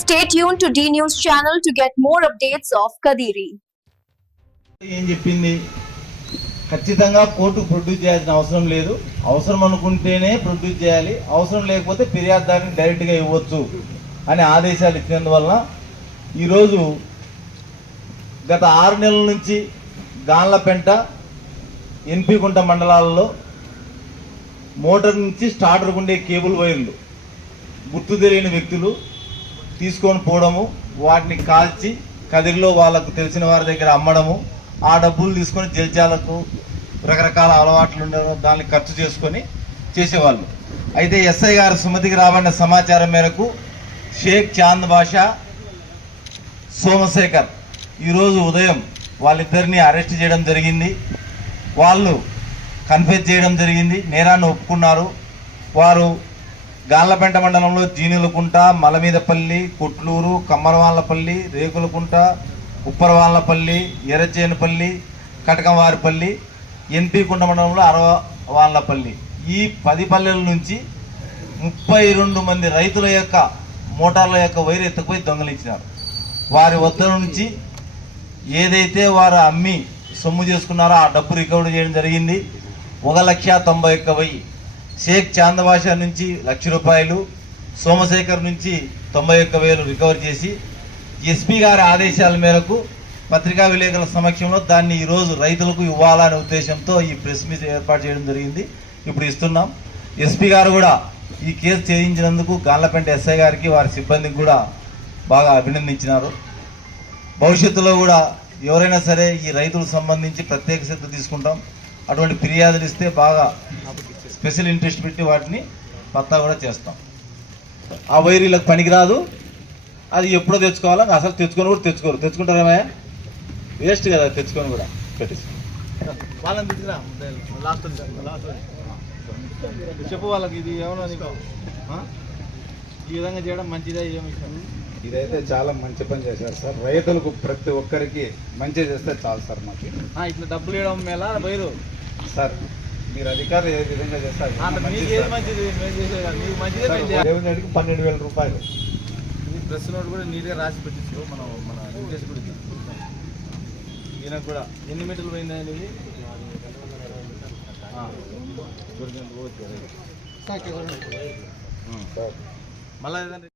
Stay tuned to D News channel to get more updates of Kadiri. ఏం చెప్పింది ఖచ్చితంగా కోర్టుకు ప్రొడ్యూస్ చేయాల్సిన అవసరం లేదు. అవసరం అనుకుంటేనే ప్రొడ్యూస్ చేయాలి, అవసరం లేకపోతే ఫిర్యాదుదారుని డైరెక్ట్గా ఇవ్వచ్చు అని ఆదేశాలు ఇచ్చినందువల్ల ఈరోజు గత 6 నెలల నుంచి గాన్లపెంట, ఎన్పికుంట మండలాల్లో మోటార్ నుంచి స్టార్టర్ ఉండే కేబుల్ వైర్లు గుర్తు తెలియని వ్యక్తులు తీసుకొని పోవడము, వాటిని కాల్చి కదిరిలో వాళ్ళకు తెలిసిన వారి దగ్గర అమ్మడము, ఆ డబ్బులు తీసుకొని జల్జాలకు రకరకాల అలవాట్లు ఉండడం దాన్ని ఖర్చు చేసుకొని చేసేవాళ్ళు. అయితే ఎస్ఐ గారు సుమతికి రాబడిన సమాచారం మేరకు షేక్ చాంద్ బాషా, సోమశేఖర్ ఈరోజు ఉదయం వాళ్ళిద్దరిని అరెస్ట్ చేయడం జరిగింది. వాళ్ళు కన్ఫెస్ చేయడం జరిగింది, నేరాన్ని ఒప్పుకున్నారు. వారు గాన్లపెంట మండలంలో జీనులకుంట, మలమీదపల్లి, కొట్లూరు, కమ్మరవాళ్లపల్లి, రేకులకుంట, ఉప్పరవాళ్లపల్లి, ఎర్రచేనుపల్లి, కటకంవారిపల్లి, ఎన్పికుంట మండలంలో అరవాళ్లపల్లి, ఈ 10 పల్లెల నుంచి 32 మంది రైతుల యొక్క మోటార్ల యొక్క వైరు ఎత్తుకుపోయి దొంగలించినారు. వారి వద్ద నుంచి ఏదైతే వారు అమ్మి సొమ్ము చేసుకున్నారో ఆ డబ్బు రికవరీ చేయడం జరిగింది. 1,91,000. షేక్ చాందబాషా నుంచి ₹1,00,000, సోమశేఖర్ నుంచి 91,000 రికవర్ చేసి ఎస్పీ గారి ఆదేశాల మేరకు పత్రికా విలేకరుల సమక్షంలో దాన్ని ఈరోజు రైతులకు ఇవ్వాలనే ఉద్దేశంతో ఈ ప్రెస్ మీట్ ఏర్పాటు చేయడం జరిగింది. ఇప్పుడు ఇస్తున్నాం. ఎస్పీ గారు కూడా ఈ కేసు ఛేదించినందుకు గాన్లపెంట ఎస్ఐ గారికి, వారి సిబ్బందికి కూడా బాగా అభినందించినారు. భవిష్యత్తులో కూడా ఎవరైనా సరే ఈ రైతులకు సంబంధించి ప్రత్యేక శ్రద్ధ తీసుకుంటాం. అటువంటి ఫిర్యాదులు ఇస్తే బాగా స్పెషల్ ఇంట్రెస్ట్ పెట్టి వాటిని పత్తా కూడా చేస్తాం. ఆ వైరీలకు పనికిరాదు, అది ఎప్పుడో తెచ్చుకోవాలా, అసలు తెచ్చుకొని కూడా తెచ్చుకోరు. తెచ్చుకుంటారేమయ్యా, వేస్ట్ కదా తెచ్చుకొని కూడా పెట్టేసి వాళ్ళని తీసుకురా. లాస్ట్ చెప్పు వాళ్ళకి, ఇది ఏమన్నా నీకు ఈ విధంగా చేయడం మంచిదా? ఏమి ఇదైతే చాలా మంచి పని చేశారు సార్. రైతులకు ప్రతి ఒక్కరికి మంచి చేస్తే చాలు సార్. మాకు ఇట్లా డబ్బులు ఇవ్వడం మేళ వైరు సార్, మీరు అధికారులు ఏ విధంగా చేస్తారు? దేవుని అడిగి ₹12,000. ఈ ప్రెస్ నోట్ కూడా నీట్గా రాసి పెట్టించు. మన వెంకటేష్ కూడా ఈయనకు కూడా ఎన్ని మీటర్లు పోయింది అనేది మళ్ళీ